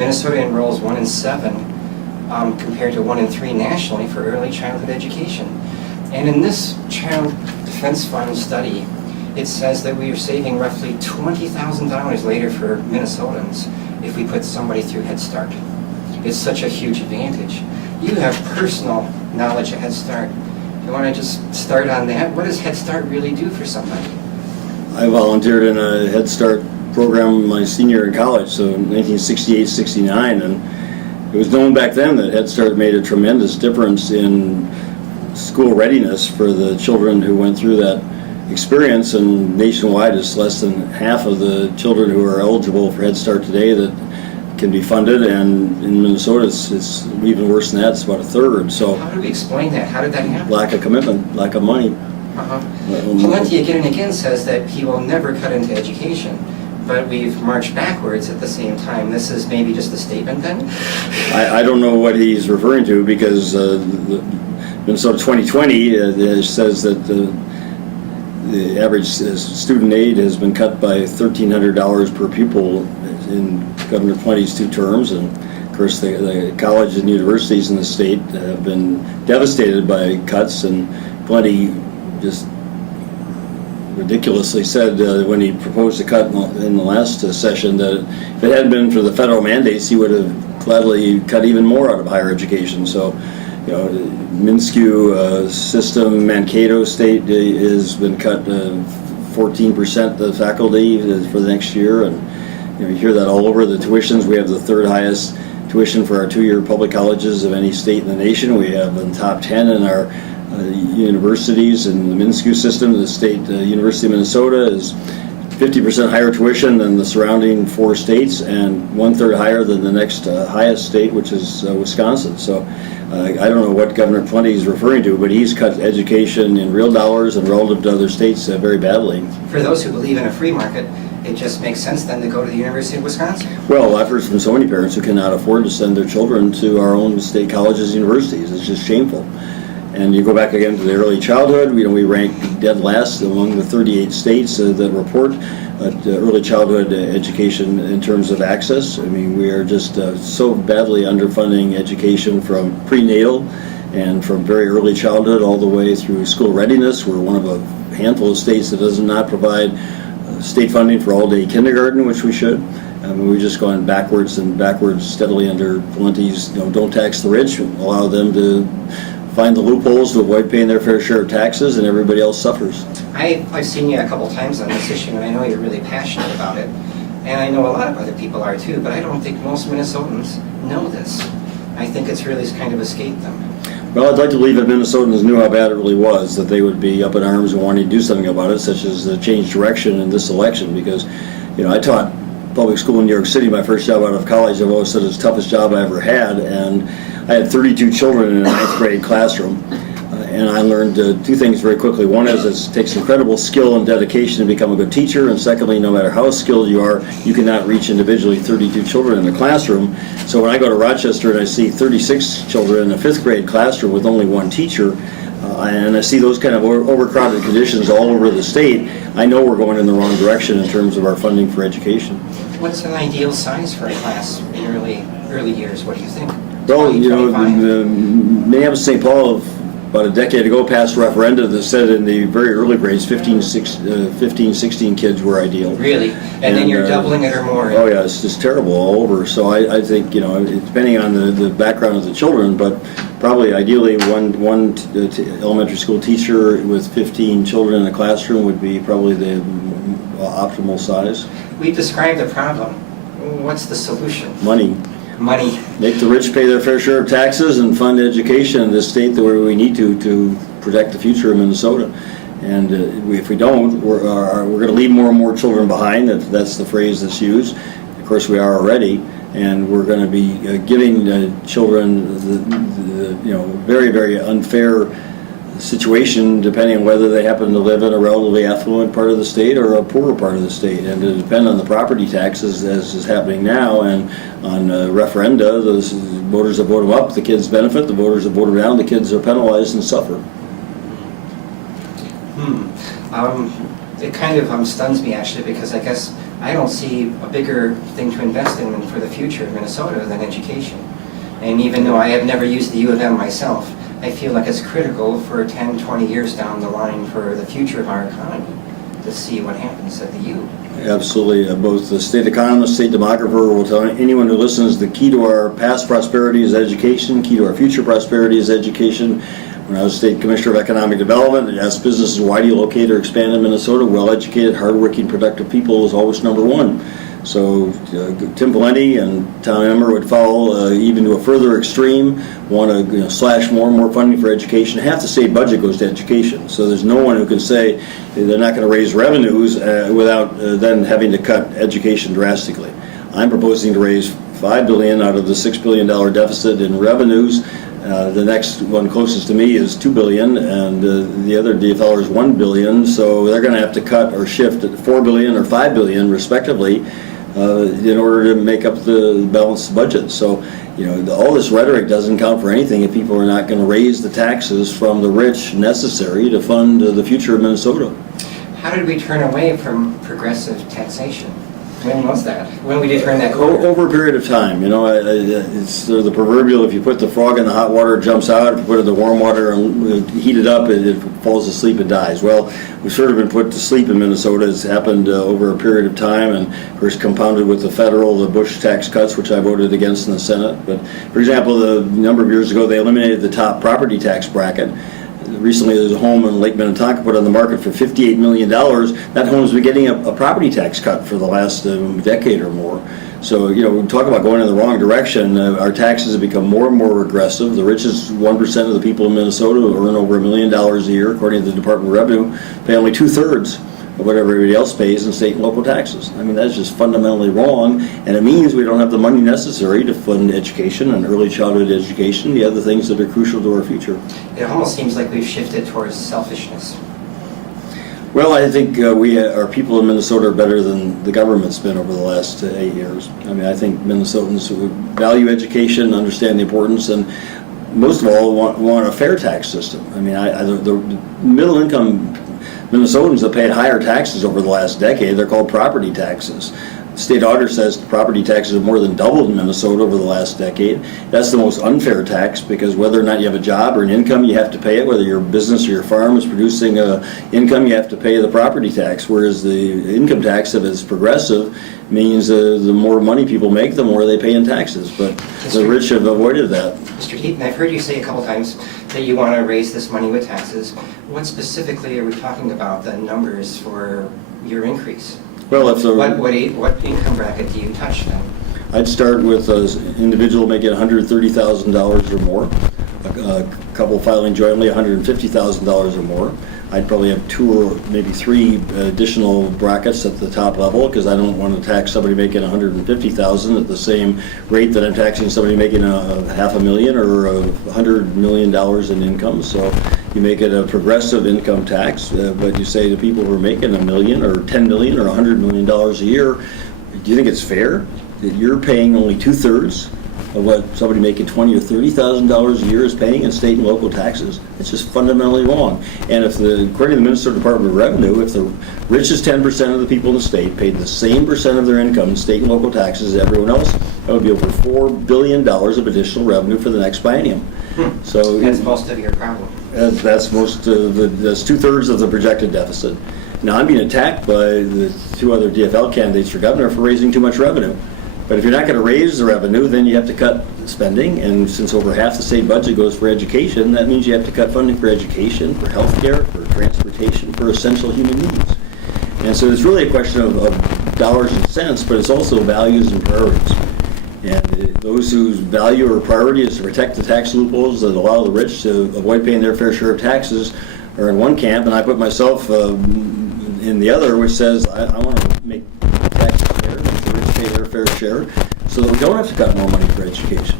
Minnesota enrolls 1 in 7 compared to 1 in 3 nationally for early childhood education. And in this Child Defense Fund study, it says that we are saving roughly $20,000 later for Minnesotans if we put somebody through Head Start. It's such a huge advantage. You have personal knowledge of Head Start. You want to just start on that? What does Head Start really do for somebody? I volunteered in a Head Start program my senior year in college, so in 1968-69, and it was known back then that Head Start made a tremendous difference in school readiness for the children who went through that experience, and nationwide it's less than half of the children who are eligible for Head Start today that can be funded, and in Minnesota it's even worse than that. It's about a third. So how do we explain that? How did that happen? Lack of commitment, lack of money. Pawlenty again and again says that he will never cut into education, but we've marched backwards at the same time. This is maybe just a statement then? I don't know what he's referring to, because Minnesota 2020 says that the average student aid has been cut by $1,300 per pupil in Governor Pawlenty's 2 terms, and of course the colleges and universities in the state have been devastated by cuts, and Pawlenty just ridiculously said when he proposed a cut in the last session that if it hadn't been for the federal mandates, he would have gladly cut even more out of higher education. So, you know, MNSCU System, Mankato State has been cut 14% the faculty for the next year, and you hear that all over. The tuitions, we have the 3rd highest tuition for our 2-year public colleges of any state in the nation. We have in the top 10 in our universities in the MNSCU system. The state University of Minnesota is 50% higher tuition than the surrounding 4 states, and 1/3 higher than the next highest state, which is Wisconsin. So I don't know what Governor Pawlenty is referring to, but he's cut education in real dollars and relative to other states very badly. For those who believe in a free market, it just makes sense then to go to the University of Wisconsin. Well, I've heard from so many parents who cannot afford to send their children to our own state colleges and universities. It's just shameful. And you go back again to the early childhood, we rank dead last among the 38 states that report early childhood education in terms of access. I mean, we are just so badly underfunding education from prenatal and from very early childhood all the way through school readiness. We're one of a handful of states that does not provide state funding for all-day kindergarten, which we should. I mean, we've just gone backwards and backwards steadily under Pawlenty's, don't tax the rich, allow them to find the loopholes to avoid paying their fair share of taxes, and everybody else suffers. I've seen you a couple times on this issue, and I know you're really passionate about it. And I know a lot of other people are too, but I don't think most Minnesotans know this. I think it's really kind of escaped them. Well, I'd like to believe that Minnesotans knew how bad it really was, that they would be up in arms and wanting to do something about it, such as change direction in this election, because, I taught public school in New York City, my first job out of college. I've always said it's the toughest job I ever had, and I had 32 children in a 9th grade classroom, and I learned 2 things very quickly. One is it takes incredible skill and dedication to become a good teacher, and secondly, no matter how skilled you are, you cannot reach individually 32 children in a classroom. So when I go to Rochester and I see 36 children in a 5th grade classroom with only 1 teacher, and I see those kind of overcrowded conditions all over the state, I know we're going in the wrong direction in terms of our funding for education. What's an ideal size for a class in early years? What do you think? Well, 20, the Minneapolis St. Paul about a decade ago passed a referendum that said in the very early grades 15, 16 kids were ideal. Really? And then you're doubling it or more? Oh yeah, it's just terrible all over. So I think, depending on the background of the children, but probably ideally one elementary school teacher with 15 children in a classroom would be probably the optimal size. We described the problem. What's the solution? Money. Money. Make the rich pay their fair share of taxes and fund education in this state where we need to protect the future of Minnesota. And if we don't, we're going to leave more and more children behind. That's the phrase that's used. Of course, we are already, and we're going to be giving children the very, very unfair situation depending on whether they happen to live in a relatively affluent part of the state or a poorer part of the state, and to depend on the property taxes as is happening now, and on referenda, those voters that vote them up, the kids benefit, the voters that vote them down, the kids are penalized and suffer. It kind of stuns me actually, because I guess I don't see a bigger thing to invest in for the future of Minnesota than education. And even though I have never used the U of M myself, I feel like it's critical for 10, 20 years down the line for the future of our economy to see what happens at the U. Absolutely. Both the state economist, state demographer will tell anyone who listens the key to our past prosperity is education, key to our future prosperity is education. When I was State Commissioner of Economic Development, I asked businesses, why do you locate or expand in Minnesota? Well-educated, hardworking, productive people is always number one. So Tim Pawlenty and Tom Emmer would follow even to a further extreme, want to slash more and more funding for education. Half the state budget goes to education. So there's no one who can say they're not going to raise revenues without then having to cut education drastically. I'm proposing to raise $5 billion out of the $6 billion deficit in revenues. The next one closest to me is $2 billion, and the other DFL is $1 billion. So they're going to have to cut or shift at $4 billion or $5 billion, respectively, in order to make up the balanced budget. So, all this rhetoric doesn't count for anything if people are not going to raise the taxes from the rich necessary to fund the future of Minnesota. How did we turn away from progressive taxation? When was that? When we did turn that corner? Over a period of time. It's sort of the proverbial, if you put the frog in the hot water, it jumps out. If you put it in the warm water and heat it up, it falls asleep and dies. Well, we've sort of been put to sleep in Minnesota. It's happened over a period of time, and of course compounded with the Bush tax cuts, which I voted against in the Senate. But, for example, a number of years ago, they eliminated the top property tax bracket. Recently, there's a home in Lake Minnetonka put on the market for $58 million. That home's been getting a property tax cut for the last decade or more. So, we talk about going in the wrong direction. Our taxes have become more and more regressive. The richest 1% of the people in Minnesota who earn over $1 million a year, according to the Department of Revenue, pay only 2/3 of what everybody else pays in state and local taxes. I mean, that's just fundamentally wrong, and it means we don't have the money necessary to fund education and early childhood education, the other things that are crucial to our future. It almost seems like we've shifted towards selfishness. Well, I think our people in Minnesota are better than the government's been over the last 8 years. I mean, I think Minnesotans value education, understand the importance, and most of all want a fair tax system. I mean, the middle income Minnesotans have paid higher taxes over the last decade. They're called property taxes. The state auditor says property taxes have more than doubled in Minnesota over the last decade. That's the most unfair tax, because whether or not you have a job or an income, you have to pay it. Whether your business or your farm is producing income, you have to pay the property tax. Whereas the income tax, if it's progressive, means the more money people make, the more they pay in taxes. But the rich have avoided that. Mr. Dayton, I've heard you say a couple times that you want to raise this money with taxes. What specifically are we talking about, the numbers for your increase? Well, what income bracket do you touch then? I'd start with an individual making $130,000 or more, a couple filing jointly $150,000 or more. I'd probably have 2 or maybe 3 additional brackets at the top level, because I don't want to tax somebody making $150,000 at the same rate that I'm taxing somebody making $500,000 or $100 million in income. So you make it a progressive income tax, but you say to people who are making $1 million or $10 million or $100 million a year, do you think it's fair that you're paying only 2/3 of what somebody making $20,000 or $30,000 a year is paying in state and local taxes? It's just fundamentally wrong. And according to the Minnesota Department of Revenue, if the richest 10% of the people in the state paid the same percent of their income in state and local taxes as everyone else, that would be over $4 billion of additional revenue for the next biennium. So that's most of your problem. That's 2/3 of the projected deficit. Now, I'm being attacked by the 2 other DFL candidates for governor for raising too much revenue. But if you're not going to raise the revenue, then you have to cut spending, and since over half the state budget goes for education, that means you have to cut funding for education, for health care, for transportation, for essential human needs. And so it's really a question of dollars and cents, but it's also values and priorities. And those whose value or priority is to protect the tax loopholes that allow the rich to avoid paying their fair share of taxes are in one camp, and I put myself in the other, which says I want to make taxes fair, make the rich pay their fair share, so that we don't have to cut more money for education.